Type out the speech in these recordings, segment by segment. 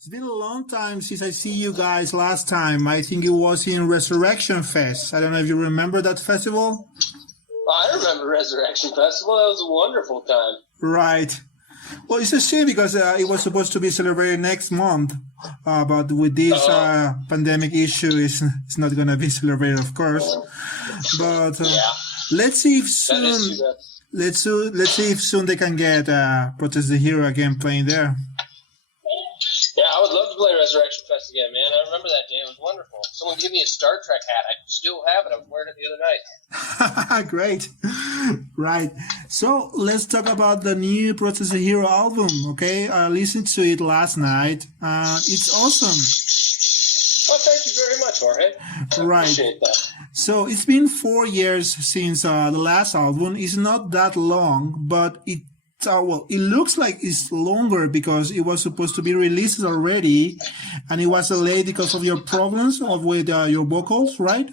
It's been a long time since I see you guys last time. I think it was in Resurrection Fest. I don't know if you remember that festival. I remember Resurrection Festival. That was a wonderful time. Right. Well, it's a shame because it was supposed to be celebrated next month. But with this pandemic issue, it's not going to be celebrated, of course. But let's see if soon. Let's see if soon they can get Protest the Hero again playing there. Yeah, I would love to play Resurrection Fest again, man. I remember that day. It was wonderful. Someone gave me a Star Trek hat. I still have it. I was wearing it the other night. Great. Right. So let's talk about the new Protest the Hero album, okay? I listened to it last night. It's awesome. Oh, thank you very much, Jorge. Right. I appreciate that. So it's been 4 years since the last album. It's not that long, but it looks like it's longer because it was supposed to be released already, and it was delayed because of your problems with your vocals, right?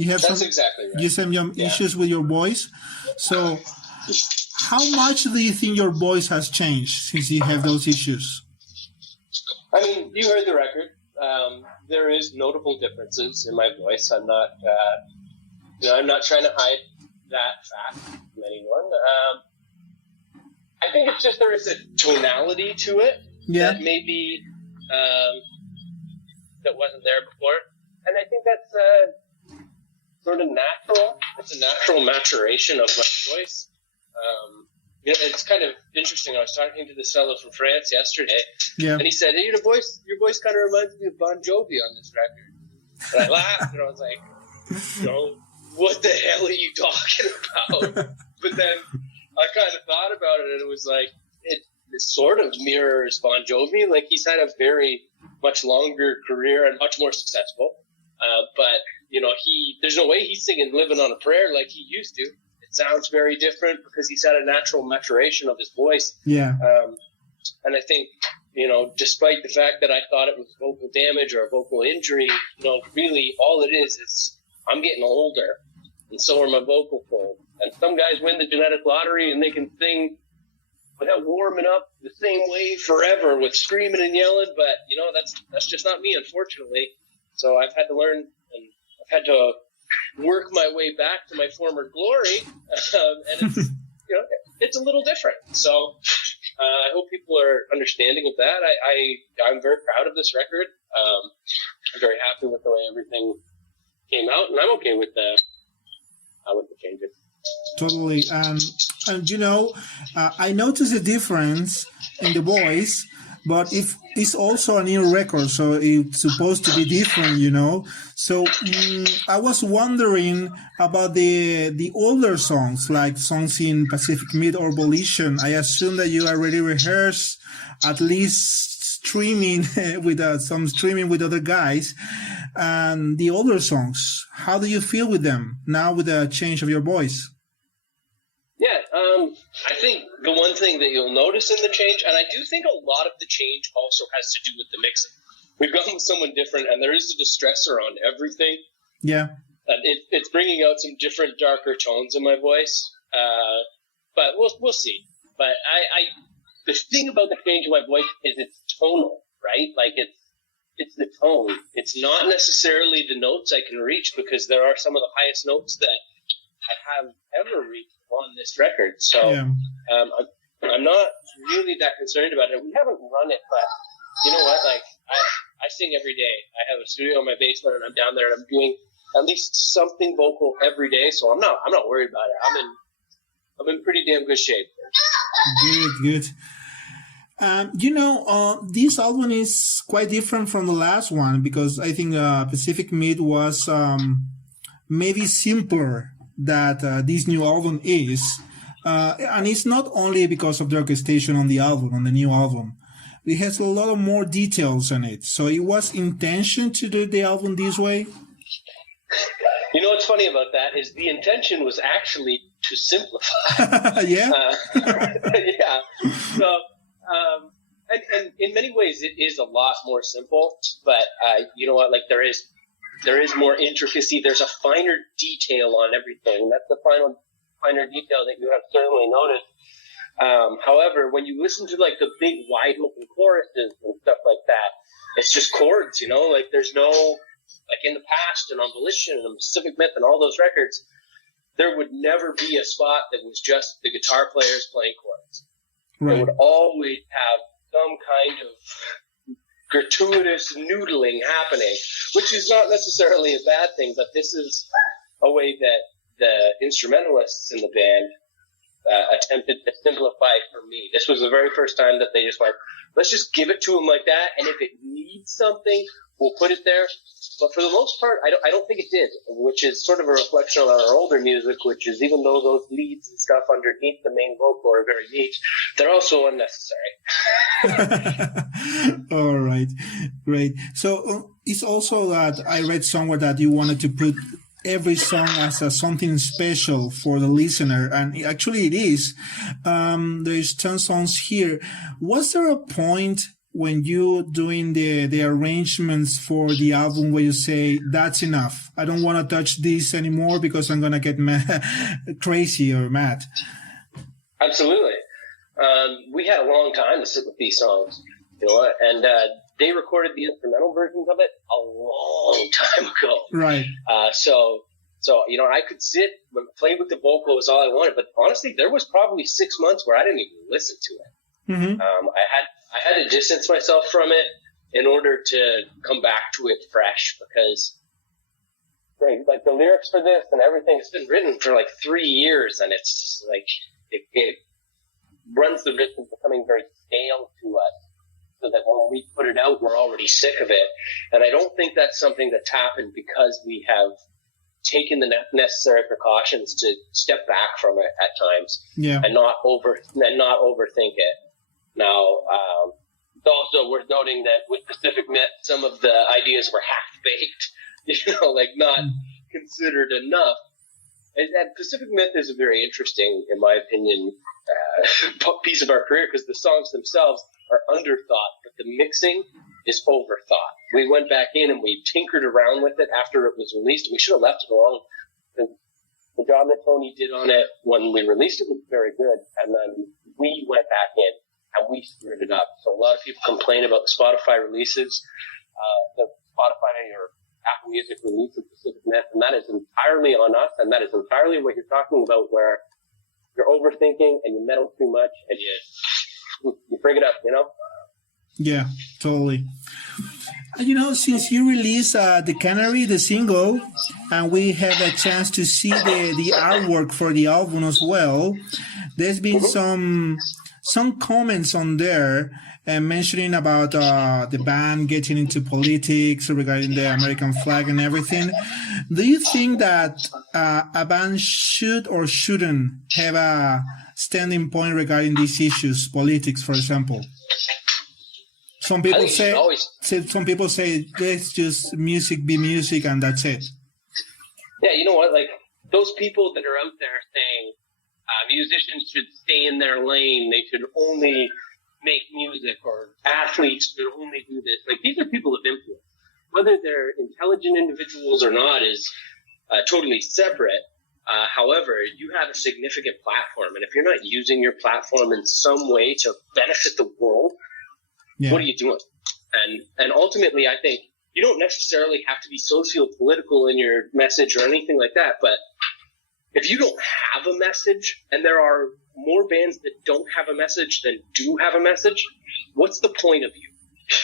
That's exactly right. You have some issues with your voice. So how much do you think your voice has changed since you have those issues? I mean, you heard the record. There is notable differences in my voice. I'm not, I'm not trying to hide that fact from anyone. I think it's just there is a tonality to it that maybe that wasn't there before, and I think that's sort of natural. It's a natural maturation of my voice. It's kind of interesting. I was talking to this fellow from France yesterday, and he said, "Hey, your voice kind of reminds me of Bon Jovi on this record." And I laughed, and I was like, "What the hell are you talking about?" But then I kind of thought about it, and it was like it sort of mirrors Bon Jovi. Like, he's had a very much longer career and much more successful. But there's no way he's singing "Living on a Prayer" like he used to. It sounds very different because he's had a natural maturation of his voice. Yeah. And I think, despite the fact that I thought it was vocal damage or a vocal injury, really all it is I'm getting older, and so are my vocal folds. And some guys win the genetic lottery and they can sing without warming up the same way forever with screaming and yelling. But, that's just not me, unfortunately. So I've had to learn, and I've had to work my way back to my former glory. And it's, it's a little different. So I hope people are understanding of that. I'm very proud of this record. I'm very happy with the way everything came out, and I'm okay with the changes. Totally. And I noticed a difference in the voice, but if it's also a new record, so it's supposed to be different, So I was wondering about the older songs, like songs in Pacific Mid or Volition. I assume that you already rehearsed, at least streaming with other guys. And the older songs, how do you feel with them now with the change of your voice? Yeah, I think the one thing that you'll notice in the change, and I do think a lot of the change also has to do with the mixing. We've gone with someone different, and there is a distressor on everything. Yeah. And it's bringing out some different, darker tones in my voice. But we'll see. But the thing about the change in my voice is it's tonal, right? Like, it's the tone. It's not necessarily the notes I can reach, because there are some of the highest notes that I have ever reached on this record. So I'm not really that concerned about it. We haven't run it, but you know what? Like, I sing every day. I have a studio in my basement, and I'm down there, and I'm doing at least something vocal every day. So I'm not worried about it. I'm in pretty damn good shape. Good. This album is quite different from the last one, because I think Pacific Mid was maybe simpler that this new album is. And it's not only because of the orchestration on the new album. It has a lot of more details in it. So it was intention to do the album this way? What's funny about that is the intention was actually to simplify. Yeah? Yeah. So, and in many ways it is a lot more simple, but you know what, like there is more intricacy. There's a finer detail on everything. That's the finer detail that you have certainly noticed. However, when you listen to like the big wide open choruses and stuff like that, it's just chords, like there's no, like in the past and on Volition and Pacific Myth and all those records, there would never be a spot that was just the guitar players playing chords. Right. They would always have some kind of gratuitous noodling happening, which is not necessarily a bad thing, but this is a way that the instrumentalists in the band attempted to simplify it for me. This was the very first time that they just went, let's just give it to them like that, and if it needs something, we'll put it there. But for the most part, I don't think it did, which is sort of a reflection on our older music, which is even though those leads and stuff underneath the main vocal are very neat, they're also unnecessary. All right, great. So it's also that I read somewhere that you wanted to put every song as something special for the listener, and actually it is. There's 10 songs here. Was there a point when you're doing the arrangements for the album where you say, that's enough, I don't want to touch this anymore because I'm going to get crazy or mad? Absolutely. We had a long time to sit with these songs, and they recorded the instrumental versions of it a long time ago. Right. So I could sit, play with the vocal was all I wanted, but honestly, there was probably 6 months where I didn't even listen to it. Mm-hmm. I had to distance myself from it in order to come back to it fresh, because like the lyrics for this and everything, it's been written for like 3 years, and it's like it runs the risk of becoming very stale to us, so that when we put it out, we're already sick of it. And I don't think that's something that's happened because we have taken the necessary precautions to step back from it at times, and not overthink it. Now, it's also worth noting that with Pacific Myth, some of the ideas were half-baked, not considered enough. And Pacific Myth is a very interesting, in my opinion, piece of our career, because the songs themselves are underthought, but the mixing is overthought. We went back in and we tinkered around with it after it was released. We should have left it alone. The job that Tony did on it when we released it was very good, and then we went back in and we screwed it up. So a lot of people complain about the Spotify releases, the Spotify or Apple Music release of Pacific Myth, and that is entirely on us, and that is entirely what you're talking about, where you're overthinking and you meddle too much and you bring it up, Yeah, totally. Since you released The Canary, the single, and we had a chance to see the artwork for the album as well, there's been some comments on there mentioning about the band getting into politics regarding the American flag and everything. Do you think that a band should or shouldn't have a standing point regarding these issues, politics, for example? Some people say let's just music be music and that's it. Yeah, you know what? Like those people that are out there saying musicians should stay in their lane, they should only make music, or athletes should only do this. Like these are people of influence. Whether they're intelligent individuals or not is totally separate. However, you have a significant platform, and if you're not using your platform in some way to benefit the world, what are you doing? And ultimately, I think you don't necessarily have to be socio-political in your message or anything like that, but if you don't have a message, and there are more bands that don't have a message than do have a message, what's the point of you?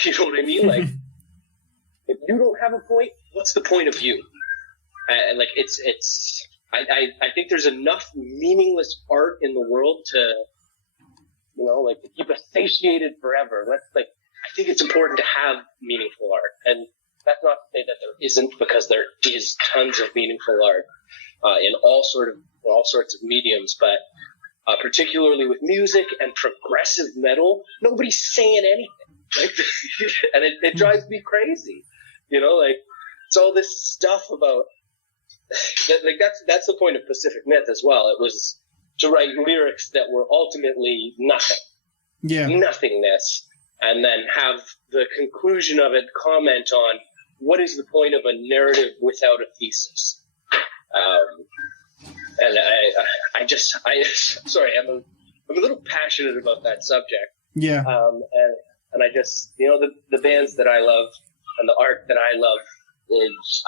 You know what I mean? Like, if you don't have a point, what's the point of you? And I think there's enough meaningless art in the world to keep us satiated forever. I think it's important to have meaningful art. And that's not to say that there isn't, because there is tons of meaningful art in all sorts of mediums, but particularly with music and progressive metal, nobody's saying anything. And it drives me crazy. It's all this stuff about that's the point of Pacific Myth as well. It was to write lyrics that were ultimately nothing. Nothingness, and then have the conclusion of it comment on what is the point of a narrative without a thesis. And I'm I'm a little passionate about that subject. Yeah. And I just, the bands that I love and the art that I love,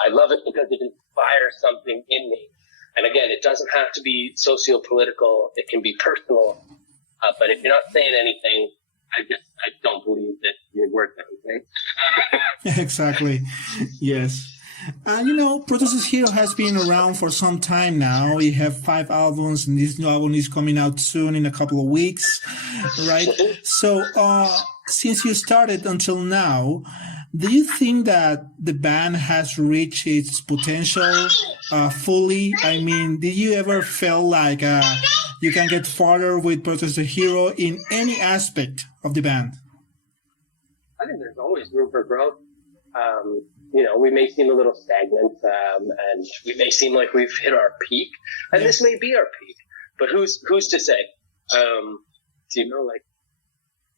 I love it because it inspires something in me. And again, it doesn't have to be socio-political. It can be personal. But if you're not saying anything, I don't believe that you're worth anything. Exactly. Yes. Protest's Hero has been around for some time now. We have 5 albums, and this new album is coming out soon in a couple of weeks, right? So, since you started until now, do you think that the band has reached its potential fully? I mean, did you ever feel like you can get farther with Protest Hero in any aspect of the band? I think there's always room for growth. We may seem a little stagnant, and we may seem like we've hit our peak, and this may be our peak, but who's to say?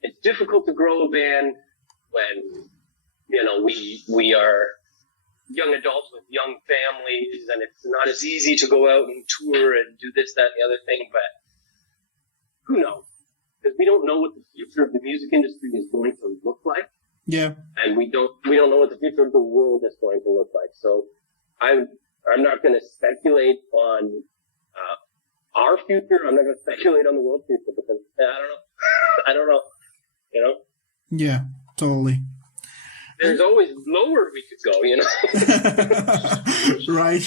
It's difficult to grow a band when, we are young adults with young families, and it's not as easy to go out and tour and do this, that, and the other thing, but who knows? Because we don't know what the future of the music industry is going to look like. Yeah. And we don't know what the future of the world is going to look like. So I'm not going to speculate on our future. I'm not going to speculate on the world's future because I don't know. Yeah, totally. There's always lower we could go, Right.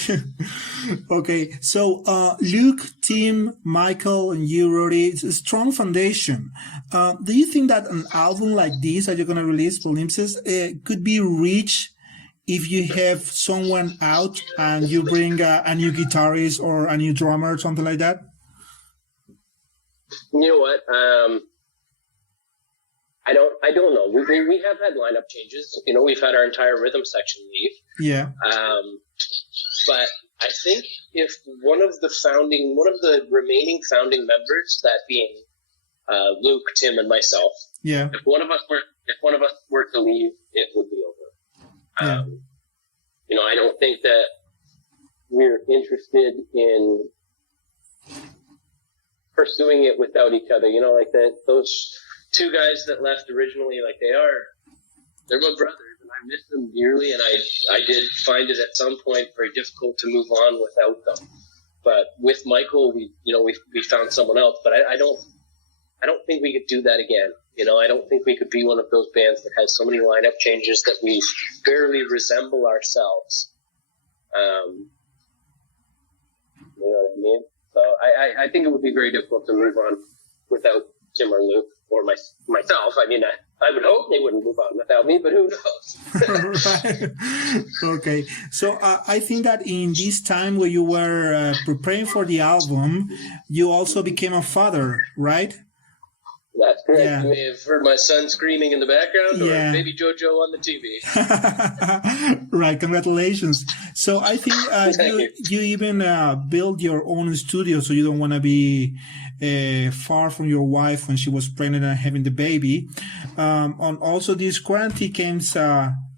Okay. So, Luke, Tim, Michael, and you, Rody, it's a strong foundation. Do you think that an album like this that you're going to release, Palimpsest, could be reached if you have someone out and you bring a new guitarist or a new drummer or something like that? You know what? I don't know. We have had lineup changes. We've had our entire rhythm section leave. Yeah. But I think if one of the remaining founding members, that being Luke, Tim, and myself, if one of us were to leave, it would be over. Yeah. I don't think that we're interested in pursuing it without each other. Those 2 guys that left originally, they're my brothers, and I miss them dearly, and I did find it at some point very difficult to move on without them. But with Michael, we found someone else, but I don't think we could do that again. I don't think we could be one of those bands that has so many lineup changes that we barely resemble ourselves. You know what I mean? So I think it would be very difficult to move on without Tim or Luke. Or myself. I mean, I would hope they wouldn't move on without me, but who knows? Right. Okay. So I think that in this time where you were preparing for the album, you also became a father, right? That's correct. Yeah. You may have heard my son screaming in the background or baby Jojo on the TV. Right. Congratulations. So I think you even built your own studio, so you don't want to be far from your wife when she was pregnant and having the baby. And also this quarantine came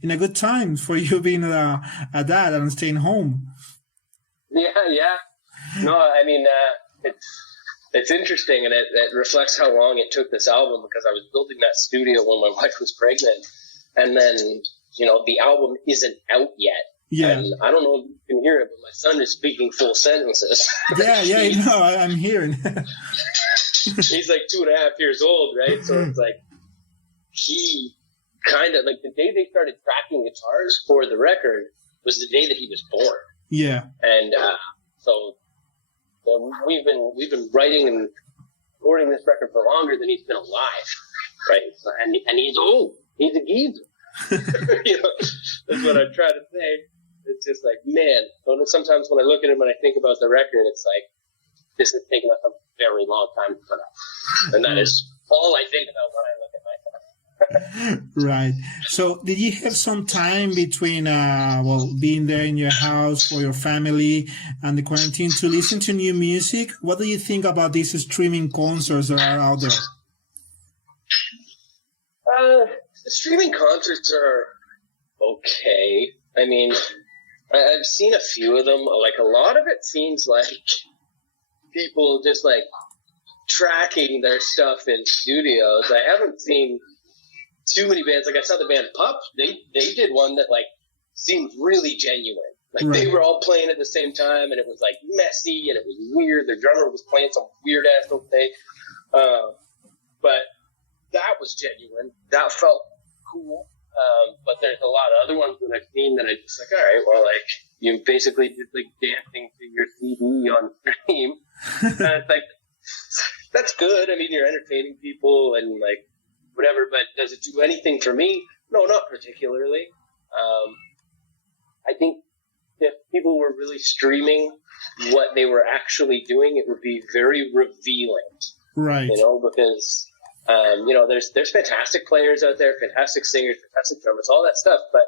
in a good time for you being a dad and staying home. Yeah. No, I mean, it's interesting, and it reflects how long it took this album, because I was building that studio when my wife was pregnant, and then, the album isn't out yet. Yeah. And I don't know if you can hear it, but my son is speaking full sentences. Yeah, I'm hearing. He's like 2.5 years old, right? So it's like, he kind of, like, the day they started tracking guitars for the record was the day that he was born. Yeah. And so we've been writing and recording this record for longer than he's been alive, right? So, and he's old. He's a geezer. That's what I try to say. It's just like, man. Sometimes when I look at him and I think about the record, it's like, this has taken us a very long time to put out, and that is all I think about when I look at myself. Right. So did you have some time between being there in your house for your family and the quarantine to listen to new music? What do you think about these streaming concerts that are out there? The streaming concerts are okay. I mean, I've seen a few of them. Like, a lot of it seems like people just like tracking their stuff in studios, I haven't seen too many bands. Like I saw the band Pup. They did one that like seemed really genuine. Like they were all playing at the same time, and it was like messy and it was weird. Their drummer was playing some weird ass thing, but that was genuine. That felt cool. But there's a lot of other ones that I've seen that I just like. All right, well, like you basically just like dancing to your CD on stream, and it's like that's good. I mean, you're entertaining people and like whatever. But does it do anything for me? No, not particularly. I think if people were really streaming what they were actually doing, it would be very revealing. Right. You know, because, you know, there's fantastic players out there, fantastic singers, fantastic drummers, all that stuff. But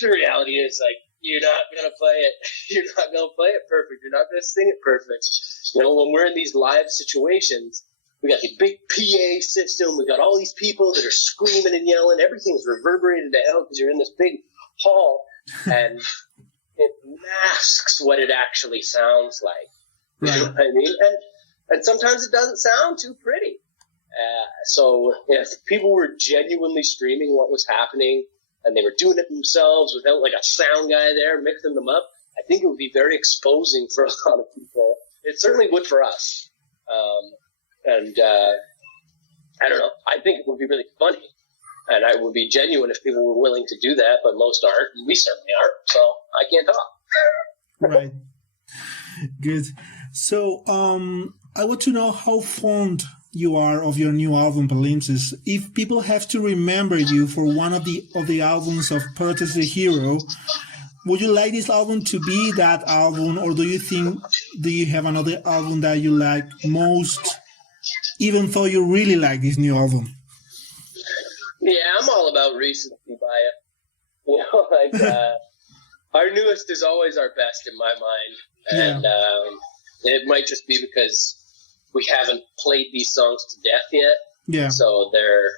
the reality is, like, you're not going to play it. You're not going to play it perfect. You're not going to sing it perfect. You know, when we're in these live situations, we got the big PA system. We got all these people that are screaming and yelling. Everything's reverberated to hell because you're in this big hall. And it masks what it actually sounds like. You know what I mean? And sometimes it doesn't sound too pretty. So if people were genuinely streaming what was happening and they were doing it themselves without like a sound guy there mixing them up, I think it would be very exposing for a lot of people. It certainly would for us. I don't know. I think it would be really funny. And I would be genuine if people were willing to do that, but most aren't. And we certainly aren't, so I can't talk. Right. Good. So I want to know how fond you are of your new album, Palimpsest. If people have to remember you for one of the albums of Fretes the Hero, would you like this album to be that album, or do you have another album that you like most, even though you really like this new album? Yeah, I'm all about recency bias. You know, like our newest is always our best in my mind, and it might just be because we haven't played these songs to death yet. Yeah. So they're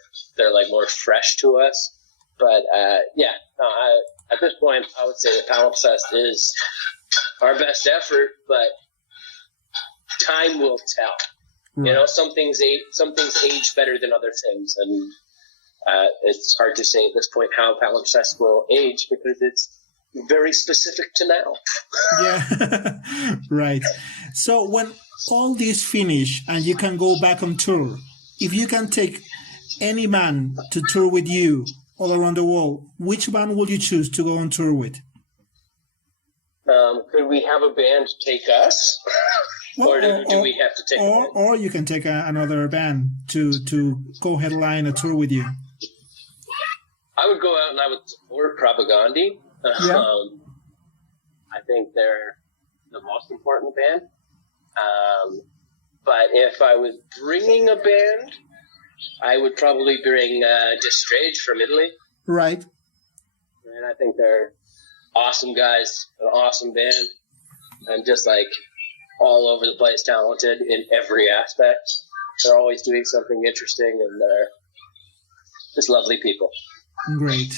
like more fresh to us. But at this point, I would say that Palimpsest is our best effort, but time will tell. Right. You know, some things age better than other things, and it's hard to say at this point how Palimpsest will age because it's very specific to now. Yeah, right. So when all this finish and you can go back on tour, if you can take any band to tour with you all around the world, which band would you choose to go on tour with? Could we have a band take us? Or do we have to take a band? Or you can take another band to go headline a tour with you. I would go out and I would support Propagandhi. I think they're the most important band. But if I was bringing a band, I would probably bring Distrage from Italy. Right. And I think they're awesome guys, an awesome band, and just like all over the place talented in every aspect. They're always doing something interesting, and they're just lovely people. Great.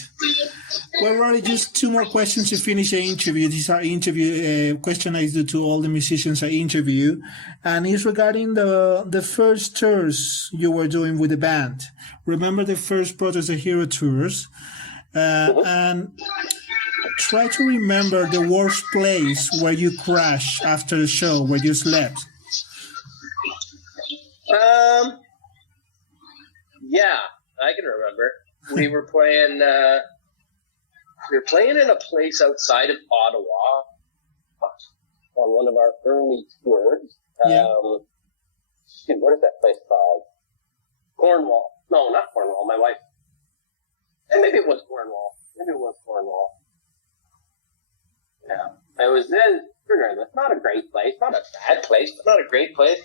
Well, Rody, just two more questions to finish the interview. These are interview question I do to all the musicians I interview, and it's regarding the first tours you were doing with the band. Remember the first Fretes the Hero tours, and try to remember the worst place where you crashed after the show, where you slept. Yeah, I can remember. We were playing in a place outside of Ottawa on one of our early tours. What is that place called? Cornwall. No, not Cornwall. My wife. And maybe it was Cornwall. Yeah. It was regardless. Not a great place. Not a bad place, but not a great place.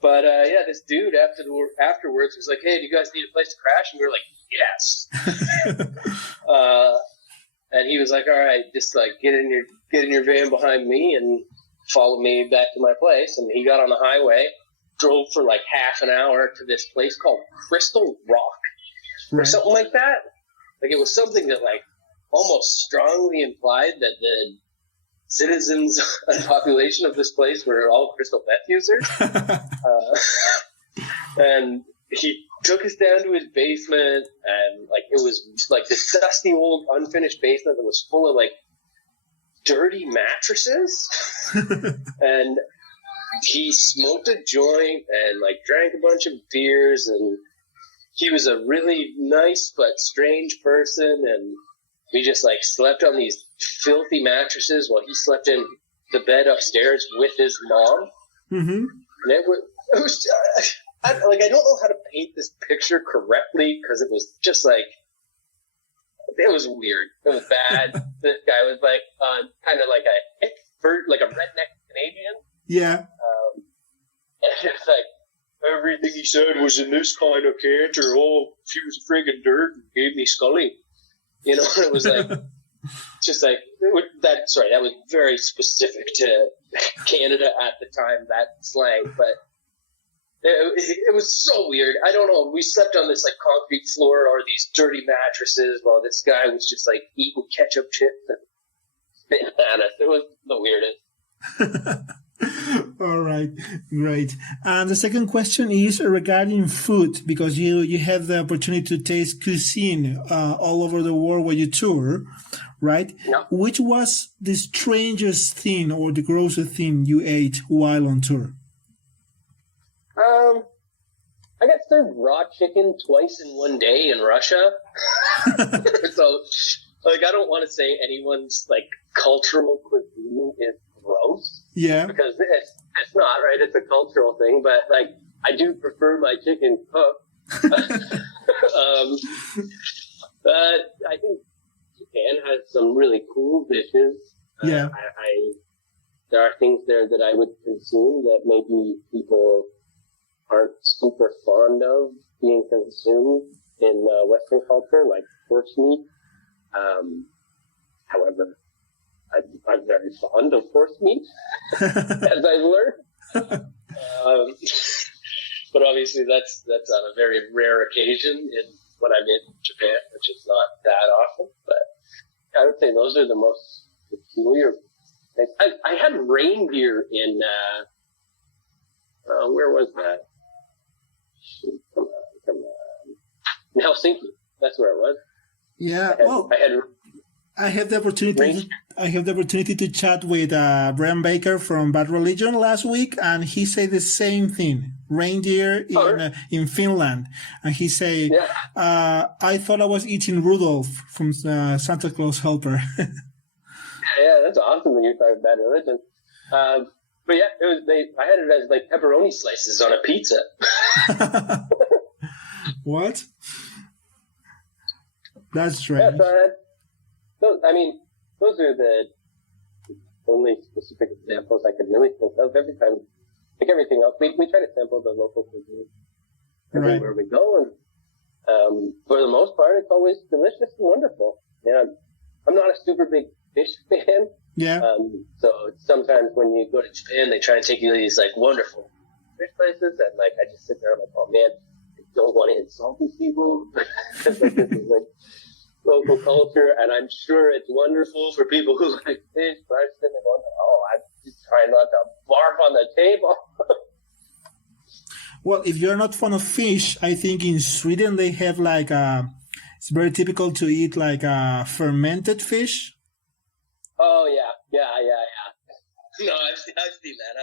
But this dude afterwards was like, "Hey, do you guys need a place to crash?" And we were like, "Yes." And he was like, "All right, just like get in your van behind me and follow me back to my place." And he got on the highway, drove for like half an hour to this place called Crystal Rock or something like that. Like it was something that like almost strongly implied that the citizens and population of this place were all crystal meth users. And he took us down to his basement, and like it was like this dusty old unfinished basement that was full of like dirty mattresses. And he smoked a joint and like drank a bunch of beers, and he was a really nice but strange person, and we just like slept on these filthy mattresses while he slept in the bed upstairs with his mom. Mm-hmm. And it was I don't know how to paint this picture correctly, because it was just like, it was weird. It was bad. This guy was like kind of like a redneck Canadian. Yeah. And it's like, everything he said was in this kind of canter. Oh, she was a friggin' dirt and gave me Scully. You know, it was like, just like, that was very specific to Canada at the time, that slang, but it was so weird. I don't know. We slept on this like concrete floor or these dirty mattresses while this guy was just like eating ketchup chips and bananas. It was the weirdest. All right, great. And the second question is regarding food, because you have the opportunity to taste cuisine all over the world where you tour, right? Yeah. Which was the strangest thing or the grossest thing you ate while on tour? I got served raw chicken twice in one day in Russia. So, like, I don't want to say anyone's like cultural cuisine is gross. Yeah. Because it's not, right? It's a cultural thing, but like, I do prefer my chicken cooked. But I think Japan has some really cool dishes. Yeah. There are things there that I would consume that maybe people aren't super fond of being consumed in Western culture, like horse meat. However, I'm very fond of horse meat, as I've learned. But obviously, that's on a very rare occasion when I'm in Japan, which is not that often. But I would say those are the most peculiar things. I had reindeer in where was that? Come on. In Helsinki. That's where it was. Yeah. I have the opportunity to chat with Brian Baker from Bad Religion last week, and he said the same thing. Reindeer in Finland, and he said, "I thought I was eating Rudolph from Santa Claus Helper." Yeah, that's awesome when you're talking Bad Religion. But yeah, I had it as like pepperoni slices on a pizza. What? That's strange. Yeah, so I had, those are the only specific examples I could really think of. Every time, like everything else, we try to sample the local cuisine everywhere we go, and for the most part, it's always delicious and wonderful. Yeah, I'm not a super big fish fan. Yeah. So sometimes when you go to Japan, they try and take you to these like wonderful fish places, and like I just sit there and I'm like, oh man, I don't want to insult these people. Like, this is like local culture, and I'm sure it's wonderful for people who like fish, but I'm sitting there going, oh, I'm just trying not to barf on the table. Well, if you're not fond of fish, I think in Sweden they have like it's very typical to eat like fermented fish. Oh yeah. No, I've seen that.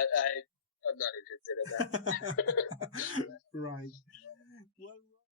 I'm not interested in that. Right. Well,